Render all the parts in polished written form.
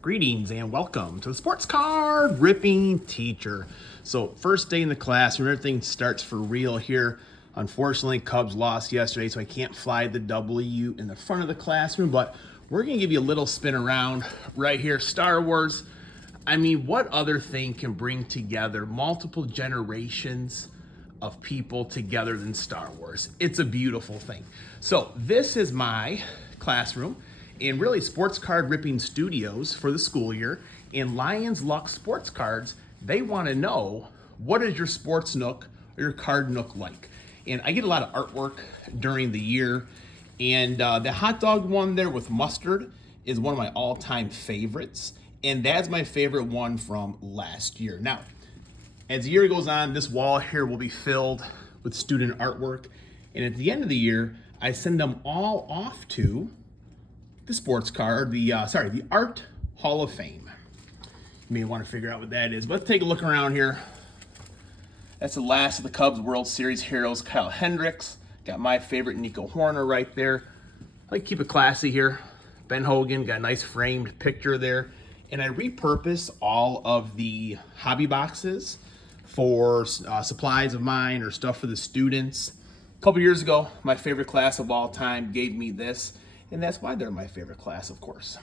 Greetings and welcome to the Sports Card Ripping Teacher. So first day in the classroom, everything starts for real here. Unfortunately, Cubs lost yesterday, so I can't fly the W in the front of the classroom, but we're gonna give you a little spin around right here. Star Wars, I mean, what other thing can bring together multiple generations of people together than Star Wars? It's a beautiful thing. So this is my classroom in really Sports Card Ripping Studios for the school year. In Lions Luck Sports Cards, they want to know, what is your sports nook or your card nook like? And I get a lot of artwork during the year, and the hot dog one there with mustard is one of my all-time favorites, and that's my favorite one from last year. Now, as the year goes on, this wall here will be filled with student artwork, and at the end of the year, I send them all off to the sports card, the Art Hall of Fame. You may want to figure out what that is, but let's take a look around here. That's the last of the Cubs World Series heroes, Kyle Hendricks. Got my favorite, Nico Horner, right there. I like to keep it classy here. Ben Hogan, got a nice framed picture there. And I repurpose all of the hobby boxes for supplies of mine or stuff for the students. A couple years ago, my favorite class of all time gave me this, and that's why they're my favorite class, of course.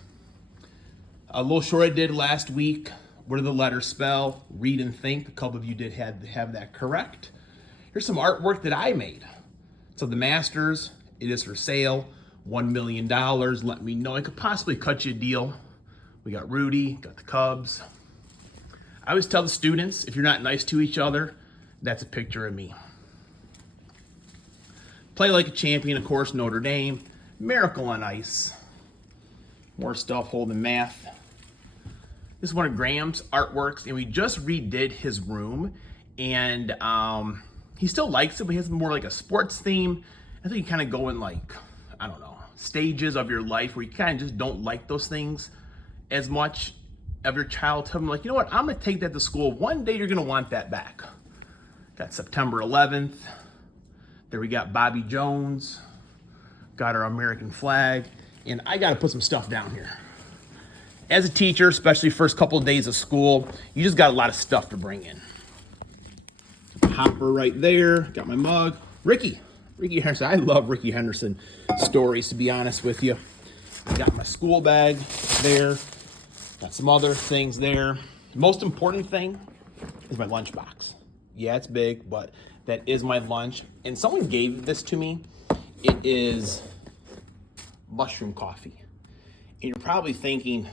A little short I did last week. What do the letters spell? Read and think. A couple of you did have that correct. Here's some artwork that I made. So the Masters, it is for sale, $1 million. Let me know. I could possibly cut you a deal. We got Rudy, got the Cubs. I always tell the students, if you're not nice to each other, that's a picture of me. Play like a champion, of course, Notre Dame. Miracle on Ice. More stuff, holding math. This is one of Graham's artworks, and we just redid his room, and he still likes it, but he has more like a sports theme. I think you kind of go in like, I don't know, stages of your life where you kind of just don't like those things as much of your childhood. I'm like, you know what, I'm gonna take that to school. One day you're gonna want that back. Got September 11th. There we got Bobby Jones. Got our American flag, and I got to put some stuff down here. As a teacher, especially first couple of days of school, you just got a lot of stuff to bring in. Hopper right there, got my mug. Ricky Henderson, I love Ricky Henderson stories, to be honest with you. I got my school bag there, got some other things there. The most important thing is my lunchbox. Yeah, it's big, but that is my lunch, and someone gave this to me. It is mushroom coffee. And you're probably thinking,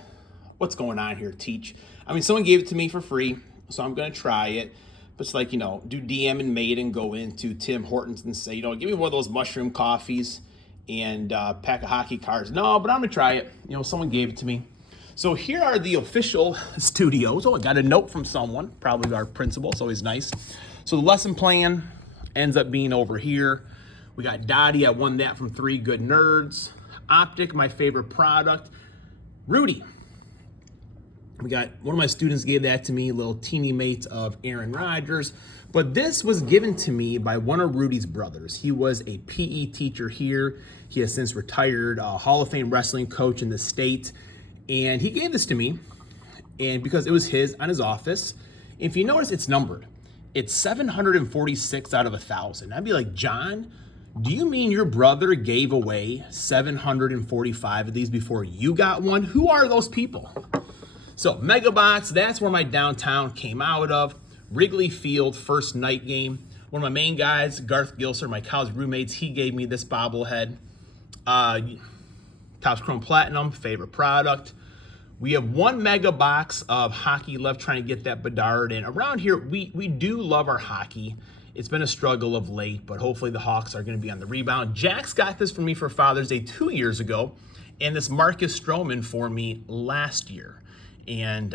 what's going on here, Teach? I mean, someone gave it to me for free, so I'm going to try it. But it's like, do DM and Maiden go into Tim Hortons and say, give me one of those mushroom coffees and a pack of hockey cards? No, but I'm going to try it. Someone gave it to me. So here are the official studios. Oh, I got a note from someone, probably our principal. It's always nice. So the lesson plan ends up being over here. We got Dottie, I won that from 3 Good Nerds. Optic, my favorite product. Rudy. We got, one of my students gave that to me, little teeny mate of Aaron Rodgers. But this was given to me by one of Rudy's brothers. He was a PE teacher here. He has since retired, a Hall of Fame wrestling coach in the state. And he gave this to me, and because it was his on his office. If you notice, it's numbered. It's 746 out of 1,000. I'd be like, John, do you mean your brother gave away 745 of these before you got one? Who are those people? So Megabox, that's where my downtown came out of. Wrigley Field, first night game. One of my main guys, Garth Gilser, my college roommates, he gave me this bobblehead. Topps Chrome Platinum, favorite product. We have 1 mega box of hockey left, trying to get that Bedard in. Around here, we do love our hockey. It's been a struggle of late, but hopefully the Hawks are going to be on the rebound. Jax got this for me for Father's Day 2 years ago, and this Marcus Stroman for me last year. And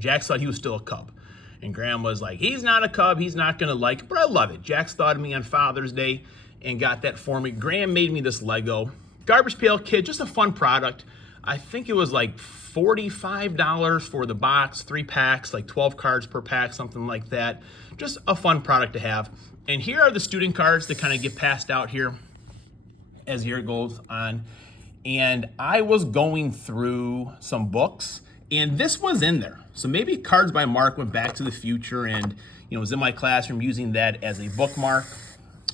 Jax thought he was still a Cub. And Graham was like, he's not a Cub, he's not going to like it, but I love it. Jax thought of me on Father's Day and got that for me. Graham made me this Lego. Garbage Pail Kid, just a fun product. I think it was like $45 for the box, 3 packs, like 12 cards per pack, something like that. Just a fun product to have. And here are the student cards that kind of get passed out here as the year goes on. and I was going through some books, and this was in there. So maybe Cards by Mark went back to the future and was in my classroom using that as a bookmark.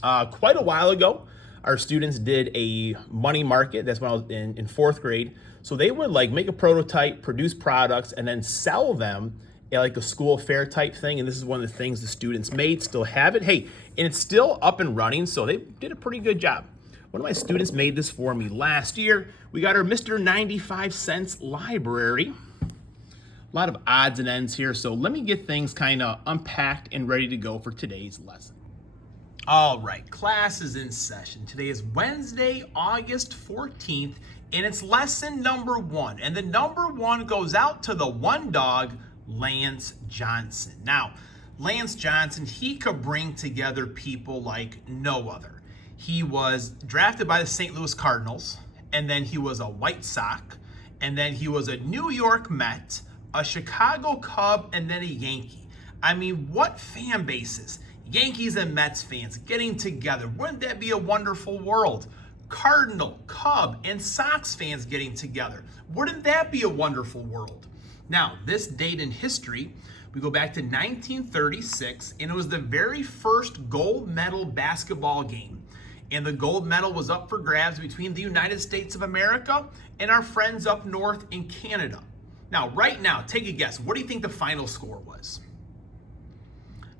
Quite a while ago, our students did a money market. That's when I was in fourth grade. So they would like make a prototype, produce products, and then sell them at like a school fair type thing. And this is one of the things the students made, still have it. Hey, and it's still up and running, so they did a pretty good job. One of my students made this for me last year. We got our Mr. 95 Cents library. A lot of odds and ends here, so let me get things kind of unpacked and ready to go for today's lesson. All right, class is in session. Today is Wednesday, August 14th, and it's lesson number 1. And the number 1 goes out to the one dog, Lance Johnson. Now, Lance Johnson, he could bring together people like no other. He was drafted by the St. Louis Cardinals, and then he was a White Sox, and then he was a New York Met, a Chicago Cub, and then a Yankee. I mean, what fan bases? Yankees and Mets fans getting together. Wouldn't that be a wonderful world? Cardinal, Cub, and Sox fans getting together. Wouldn't that be a wonderful world? Now, this date in history, we go back to 1936, and it was the very first gold medal basketball game. And the gold medal was up for grabs between the United States of America and our friends up north in Canada. Now, right now, take a guess. What do you think the final score was?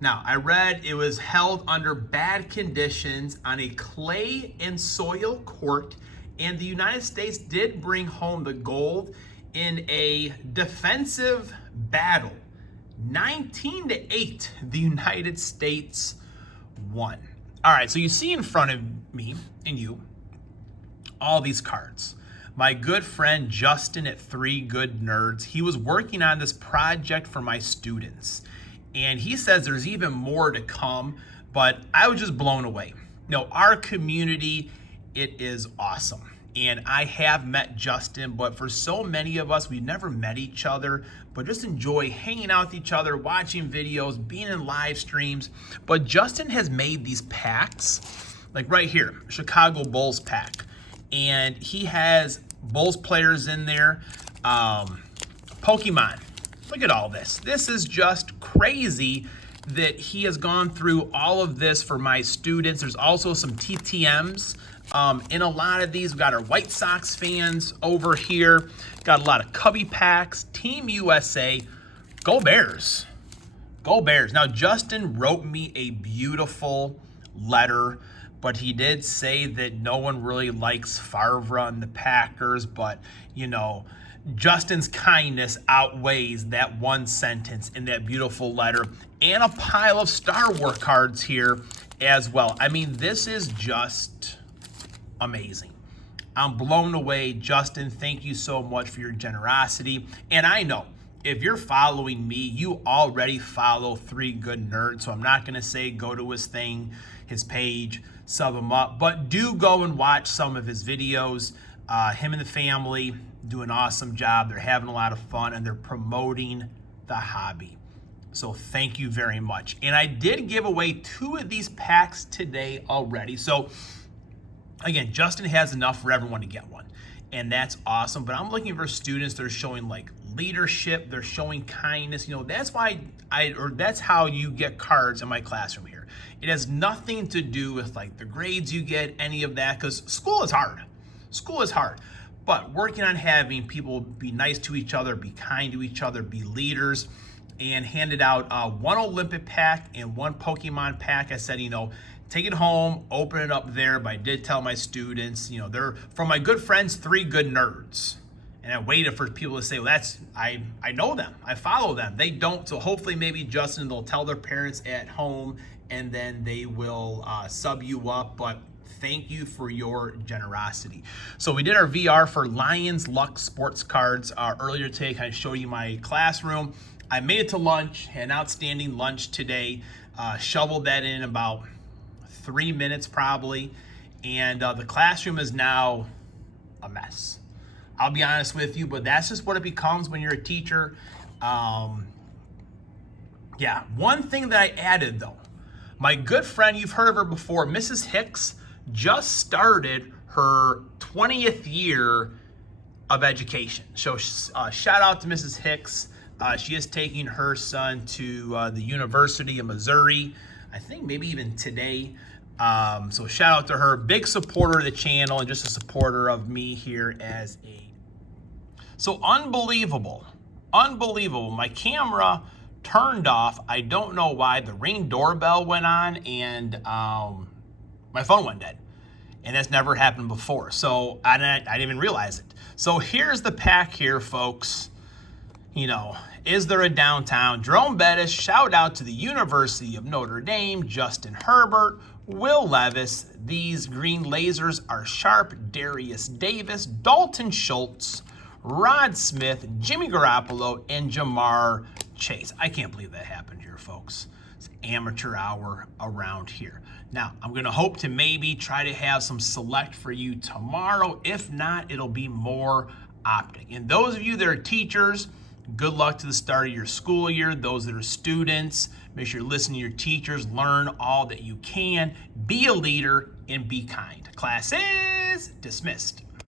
Now, I read it was held under bad conditions on a clay and soil court, and the United States did bring home the gold in a defensive battle. 19-8, the United States won. All right, so you see in front of me and you all these cards. My good friend Justin at 3 Good Nerds, he was working on this project for my students. And he says there's even more to come, but I was just blown away. Our community, it is awesome. And I have met Justin, but for so many of us, we've never met each other, but just enjoy hanging out with each other, watching videos, being in live streams. But Justin has made these packs, like right here, Chicago Bulls pack. And he has Bulls players in there, Pokemon. Look at all this. This is just crazy that he has gone through all of this for my students. There's also some TTMs in a lot of these. We've got our White Sox fans over here. Got a lot of Cubby packs, Team USA. Go Bears. Go Bears. Now, Justin wrote me a beautiful letter, but he did say that no one really likes Favre and the Packers, but, Justin's kindness outweighs that one sentence in that beautiful letter, and a pile of Star Wars cards here as well. I mean, this is just amazing. I'm blown away. Justin, thank you so much for your generosity. And I know if you're following me, you already follow 3 Good Nerds, so I'm not going to say go to his thing, his page, sub him up, but do go and watch some of his videos. Him and the family do an awesome job. They're having a lot of fun, and they're promoting the hobby. So thank you very much. And I did give away 2 of these packs today already. So again, Justin has enough for everyone to get one, and that's awesome. But I'm looking for students that are showing like leadership, they're showing kindness. That's why that's how you get cards in my classroom here. It has nothing to do with like the grades you get, any of that, because school is hard. School is hard. But working on having people be nice to each other, be kind to each other, be leaders, and handed out 1 Olympic pack and 1 Pokemon pack. I said, take it home, open it up there. But I did tell my students, they're from my good friends, 3 Good Nerds. And I waited for people to say, well, I know them, I follow them. They don't, so hopefully maybe Justin, they'll tell their parents at home, and then they will sub you up. But thank you for your generosity. So we did our VR for Lions Luck sports cards earlier today. Kind of show you my classroom. I made it to lunch, had an outstanding lunch today. Shoveled that in about 3 minutes probably. And the classroom is now a mess. I'll be honest with you, but that's just what it becomes when you're a teacher. Yeah, one thing that I added though, my good friend, you've heard of her before, Mrs. Hicks, just started her 20th year of education. So shout out to Mrs. Hicks. She is taking her son to the University of Missouri, I think maybe even today. So shout out to her. Big supporter of the channel and just a supporter of me here as a... So unbelievable. My camera turned off. I don't know why. The Ring doorbell went on and my phone went dead. And that's never happened before. So I didn't even realize it. So here's the pack here, folks. You know, is there a downtown? Jerome Bettis, shout out to the University of Notre Dame, Justin Herbert, Will Levis. These green lasers are sharp. Darius Davis, Dalton Schultz, Rod Smith, Jimmy Garoppolo, and Jamar Chase. I can't believe that happened here, folks. It's amateur hour around here. Now, I'm going to hope to maybe try to have some select for you tomorrow. If not, it'll be more Optic. And those of you that are teachers, good luck to the start of your school year. Those that are students, make sure you listen to your teachers, learn all that you can, be a leader, and be kind. Class is dismissed.